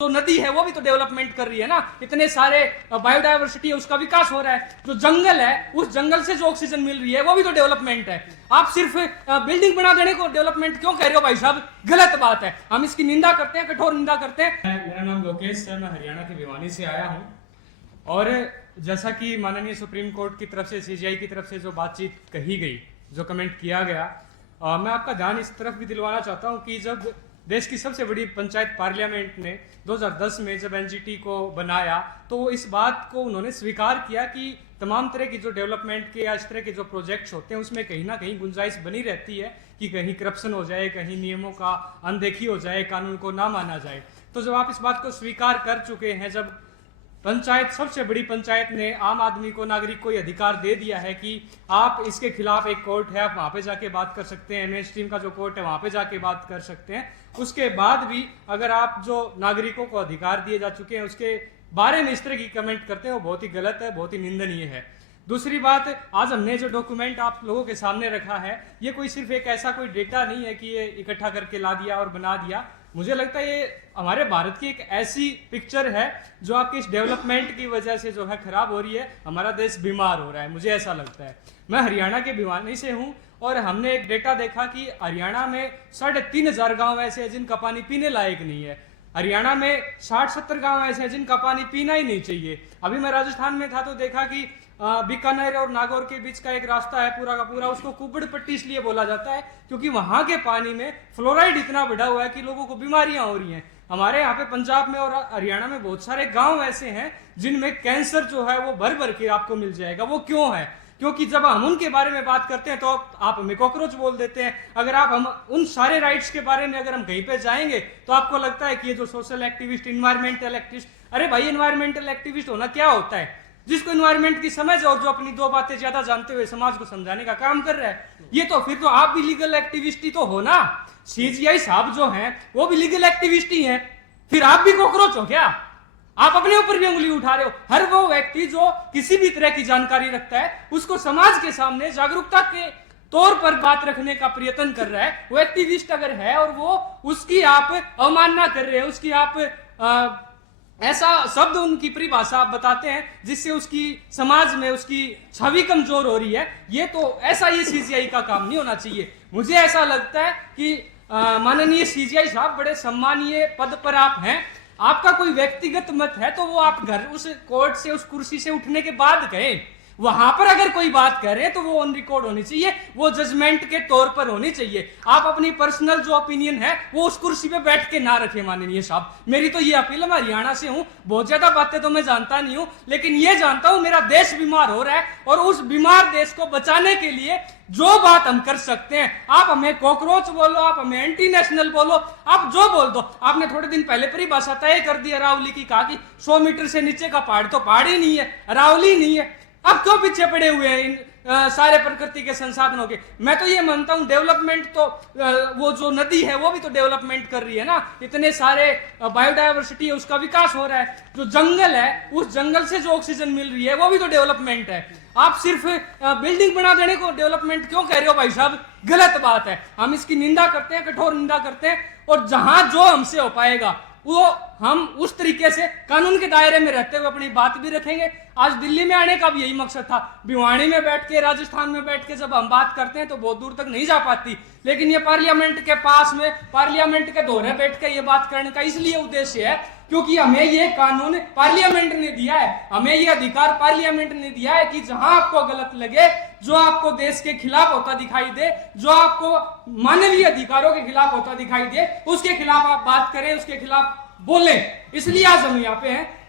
जो नदी है वो भी तो डेवलपमेंट कर रही है ना, इतने सारे बायोडायवर्सिटी है उसका विकास हो रहा है, जो जंगल है उस जंगल से जो ऑक्सीजन मिल रही है वो भी तो डेवलपमेंट है। आप सिर्फ बिल्डिंग बना देने को डेवलपमेंट क्यों कह रहे हो भाई साहब, गलत बात है, हम इसकी निंदा करते हैं, कठोर निंदा करते हैं। मेरा नाम लोकेश है, मैं हरियाणा के भिवानी से आया हूँ और जैसा कि माननीय सुप्रीम कोर्ट की तरफ से सीजीआई की तरफ से जो बातचीत कही गई, जो कमेंट किया गया, मैं आपका ध्यान इस तरफ भी दिलवाना चाहता हूँ कि जब देश की सबसे बड़ी पंचायत पार्लियामेंट ने 2010 में जब एनजीटी को बनाया तो इस बात को उन्होंने स्वीकार किया कि तमाम तरह की जो डेवलपमेंट के या इस तरह के जो प्रोजेक्ट्स होते हैं उसमें कहीं ना कहीं गुंजाइश बनी रहती है कि कहीं करप्शन हो जाए, कहीं नियमों का अनदेखी हो जाए, कानून को ना माना जाए। तो जब आप इस बात को स्वीकार कर चुके हैं, जब पंचायत सबसे बड़ी पंचायत ने आम आदमी को, नागरिक को ये अधिकार दे दिया है कि आप इसके खिलाफ एक कोर्ट है, आप वहां पे जाके बात कर सकते हैं, मेन स्ट्रीम का जो कोर्ट है वहां पे जाके बात कर सकते हैं, उसके बाद भी अगर आप जो नागरिकों को अधिकार दिए जा चुके हैं उसके बारे में इस तरह की कमेंट करते हैं वो बहुत ही गलत है, बहुत ही निंदनीय है। दूसरी बात, आज हमने जो डॉक्यूमेंट आप लोगों के सामने रखा है ये कोई सिर्फ एक ऐसा कोई डेटा नहीं है कि ये इकट्ठा करके ला दिया और बना दिया। मुझे लगता है ये हमारे भारत की एक ऐसी पिक्चर है जो आपकी इस डेवलपमेंट की वजह से जो है खराब हो रही है, हमारा देश बीमार हो रहा है, मुझे ऐसा लगता है। मैं हरियाणा के भिवानी से हूँ और हमने एक डेटा देखा कि हरियाणा में 3,500 गांव ऐसे हैं जिनका पानी पीने लायक नहीं है। हरियाणा में 60-70 गांव ऐसे हैं जिनका पानी पीना ही नहीं चाहिए। अभी मैं राजस्थान में था तो देखा कि बीकानेर और नागौर के बीच का एक रास्ता है पूरा का पूरा, उसको कुबड़ पट्टी इसलिए बोला जाता है क्योंकि वहां के पानी में फ्लोराइड इतना बढ़ा हुआ है कि लोगों को बीमारियां हो रही हैं। हमारे यहाँ पे पंजाब में और हरियाणा में बहुत सारे गांव ऐसे हैं जिनमें कैंसर जो है वो भर भर के आपको मिल जाएगा। वो क्यों है? क्योंकि जब हम उनके बारे में बात करते हैं तो आप हमें कॉकरोच बोल देते हैं। अगर आप हम उन सारे राइट्स के बारे में अगर हम कहीं पे जाएंगे तो आपको लगता है कि ये जो सोशल एक्टिविस्ट, इन्वायरमेंटल एक्टिविस्ट, अरे भाई इन्वायरमेंटल एक्टिविस्ट होना क्या होता है? जिसको इन्वायरमेंट की समझ और जो अपनी दो बातें ज्यादा जानते हुए समाज को समझाने का काम कर रहा है, ये तो फिर तो आप भी लीगल एक्टिविस्ट ही तो हो ना। सीजीआई साहब जो हैं वो भी लीगल एक्टिविस्ट ही हैं, फिर आप भी कॉकरोच हो क्या? आप अपने ऊपर भी उंगली उठा रहे हो। हर वो व्यक्ति जो किसी भी तरह की जानकारी रखता है उसको समाज के सामने जागरूकता के तौर पर बात रखने का प्रयत्न कर रहा है, वो एक्टिविस्ट अगर है और वो उसकी आप अवमानना कर रहे हो, उसकी आप ऐसा शब्द उनकी परिभाषा आप बताते हैं जिससे उसकी समाज में उसकी छवि कमजोर हो रही है, ये तो ऐसा ये सीजीआई का काम नहीं होना चाहिए। मुझे ऐसा लगता है कि माननीय सीजीआई साहब बड़े सम्मानीय पद पर आप हैं, आपका कोई व्यक्तिगत मत है तो वो आप घर उस कोर्ट से, उस कुर्सी से उठने के बाद गए, वहां पर अगर कोई बात कर रहे हैं तो वो ऑन रिकॉर्ड होनी चाहिए, वो जजमेंट के तौर पर होनी चाहिए। आप अपनी पर्सनल जो ओपिनियन है वो उस कुर्सी पे बैठ के ना रखे माननीय साहब। मेरी तो ये अपील है, मैं हरियाणा से हूं, बहुत ज्यादा बातें तो मैं जानता नहीं हूं, लेकिन ये जानता हूं मेरा देश बीमार हो रहा है और उस बीमार देश को बचाने के लिए जो बात हम कर सकते हैं, आप हमें कॉकरोच बोलो, आप हमें एंटी नेशनल बोलो, आप जो बोल दो। आपने थोड़े दिन पहले परिभाषा तय कर दी अरावली की, कहा कि 100 मीटर से नीचे का पहाड़ तो पहाड़ ही नहीं है, अरावली नहीं है। अब क्यों पीछे पड़े हुए हैं इन सारे प्रकृति के संसाधनों के? मैं तो ये मानता हूं डेवलपमेंट तो वो जो नदी है वो भी तो डेवलपमेंट कर रही है ना, इतने सारे बायोडायवर्सिटी है उसका विकास हो रहा है, जो जंगल है उस जंगल से जो ऑक्सीजन मिल रही है वो भी तो डेवलपमेंट है। आप सिर्फ बिल्डिंग बना देने को डेवलपमेंट क्यों कह रहे हो भाई साहब, गलत बात है, हम इसकी निंदा करते हैं, कठोर निंदा करते हैं, और जहां जो हमसे हो पाएगा वो हम उस तरीके से कानून के दायरे में रहते हुए अपनी बात भी रखेंगे। आज दिल्ली में आने का भी यही मकसद था, भिवानी में बैठ के, राजस्थान में बैठ के जब हम बात करते हैं तो बहुत दूर तक नहीं जा पाती, लेकिन ये पार्लियामेंट के पास में, पार्लियामेंट के दौरे बैठ के ये बात करने का इसलिए उद्देश्य है क्योंकि हमें ये कानून पार्लियामेंट ने दिया है, हमें ये अधिकार पार्लियामेंट ने दिया है कि जहां आपको गलत लगे, जो आपको देश के खिलाफ होता दिखाई दे, जो आपको मानवीय अधिकारों के खिलाफ होता दिखाई दे, उसके खिलाफ आप बात करें, उसके खिलाफ बोलें। इसलिए आज हम यहाँ पे हैं। तो